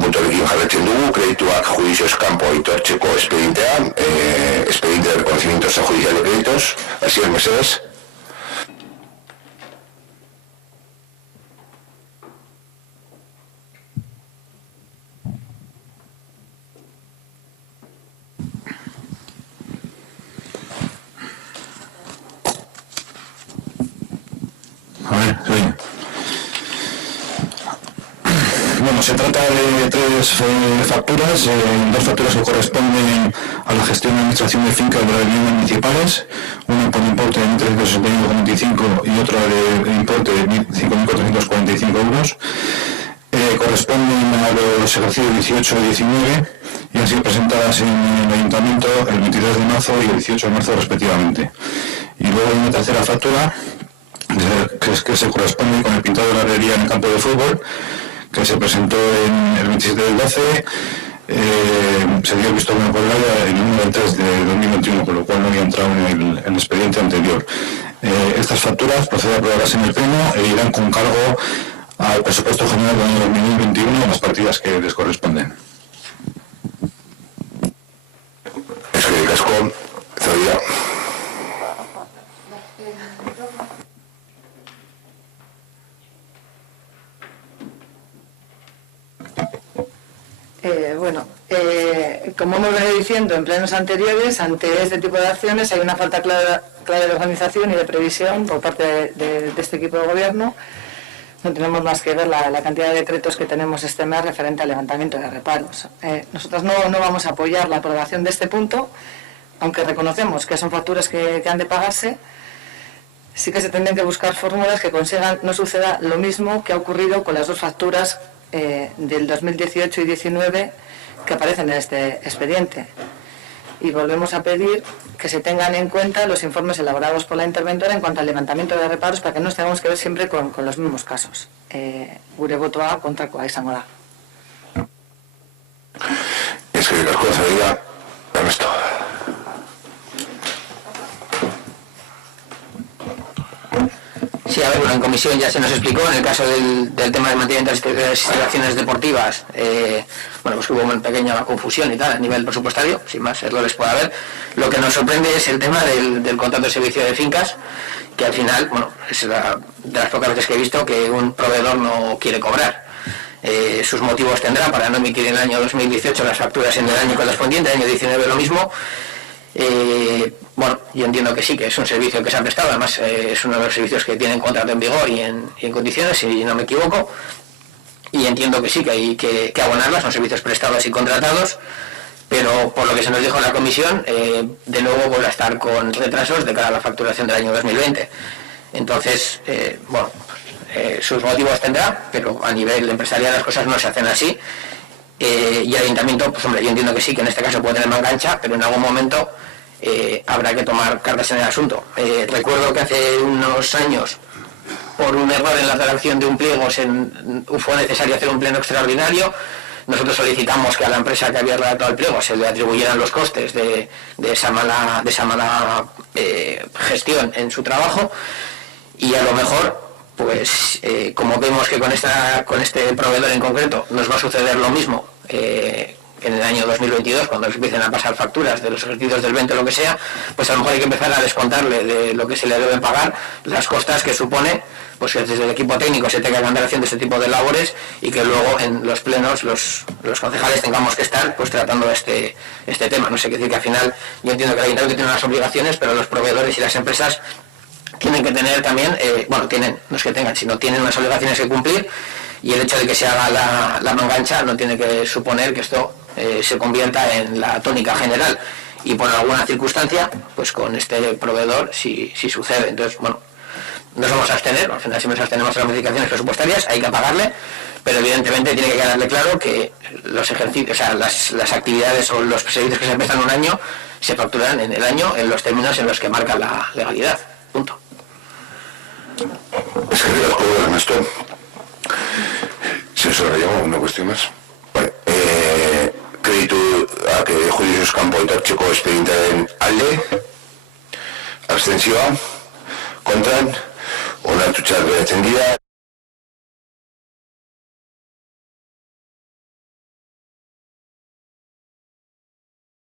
puntuarekin jarretzen dugu, kredituak judizioz kanpo aitortzeko expedientea, expediente de reconocimiento extrajudicial de créditos. Así es, mesedes. Bueno, se trata de tres facturas, dos facturas que corresponden a la gestión de administración de fincas de las viviendas municipales, una por importe de 1.361,25 y otra de importe de 5.445 euros. Corresponden a los ejercicios 18 y 19 y han sido presentadas en el Ayuntamiento el 23 de marzo y el 18 de marzo respectivamente. Y luego hay una tercera factura que se corresponde con el pintado de la herrería en el campo de fútbol, que se presentó en el 27 del 12, se dio el visto bueno por el área en el 1 del 3 de 2021, con lo cual no había entrado en el expediente anterior. Estas facturas procede a aprobarlas en el Pleno e irán con cargo al presupuesto general del año 2021 en las partidas que les corresponden. Como hemos venido diciendo en plenos anteriores, ante este tipo de acciones hay una falta clara de organización y de previsión por parte de este equipo de gobierno. No tenemos más que ver la cantidad de decretos que tenemos este mes referente al levantamiento de reparos. Nosotros no vamos a apoyar la aprobación de este punto, aunque reconocemos que son facturas que han de pagarse. Sí que se tendrían que buscar fórmulas que consigan no suceda lo mismo que ha ocurrido con las dos facturas del 2018 y 19 que aparecen en este expediente. Y volvemos a pedir que se tengan en cuenta los informes elaborados por la interventora en cuanto al levantamiento de reparos para que no nos tengamos que ver siempre con los mismos casos. Gure botoa kontrakoa izango da. Eskerrik asko, Zaida. Ernesto. Sí, a ver, bueno, en comisión ya se nos explicó, en el caso del tema del mantenimiento de las instalaciones deportivas, bueno, pues hubo una pequeña confusión y tal a nivel presupuestario, sin más errores puede haber. Lo que nos sorprende es el tema del contrato de servicio de fincas, que al final, bueno, es de las pocas veces que he visto que un proveedor no quiere cobrar. Sus motivos tendrá para no emitir en el año 2018 las facturas en el año correspondiente, el año 19 lo mismo. Bueno, yo entiendo que sí, que es un servicio que se ha prestado, además es uno de los servicios que tienen contrato en vigor y en condiciones, si no me equivoco, y entiendo que sí, que hay que abonarlas, son servicios prestados y contratados, pero por lo que se nos dijo en la comisión, de nuevo vuelve a estar con retrasos de cara a la facturación del año 2020. Entonces, bueno, sus motivos tendrá, pero a nivel empresarial las cosas no se hacen así. Y el ayuntamiento, pues hombre, yo entiendo que sí, que en este caso puede tener mangancha, pero en algún momento habrá que tomar cartas en el asunto. Recuerdo que hace unos años, por un error en la redacción de un pliego, fue necesario hacer un pleno extraordinario. Nosotros solicitamos que a la empresa que había redactado el pliego se le atribuyeran los costes de esa mala gestión en su trabajo, y a lo mejor, pues como vemos que con este proveedor en concreto nos va a suceder lo mismo en el año 2022, cuando empiecen a pasar facturas de los ejercicios del 20 o lo que sea, pues a lo mejor hay que empezar a descontarle de lo que se le debe pagar las costas que supone, pues que desde el equipo técnico se tenga que andar haciendo este tipo de labores y que luego en los plenos los concejales tengamos que estar pues tratando este tema. No sé qué decir, que al final yo entiendo que el ayuntamiento tiene unas obligaciones, pero los proveedores y las empresas tienen que tener también, bueno, no es que tengan, sino tienen unas obligaciones que cumplir, y el hecho de que se haga la mangancha no tiene que suponer que esto se convierta en la tónica general, y por alguna circunstancia, pues con este proveedor si sucede. Entonces, bueno, nos vamos a abstener, al final siempre nos abstenemos de las modificaciones presupuestarias, hay que pagarle, pero evidentemente tiene que quedarle claro que los ejercicios, o sea, las actividades o los servicios que se prestan un año se facturan en el año en los términos en los que marca la legalidad. Punto. Es que las cosas, Ernesto. Se os llama una cuestión más. Vale. Kreditu judizioz kanpo aitortzeko espedientearen alde, abstentzioa, kontran, onartutzat geratzen dira.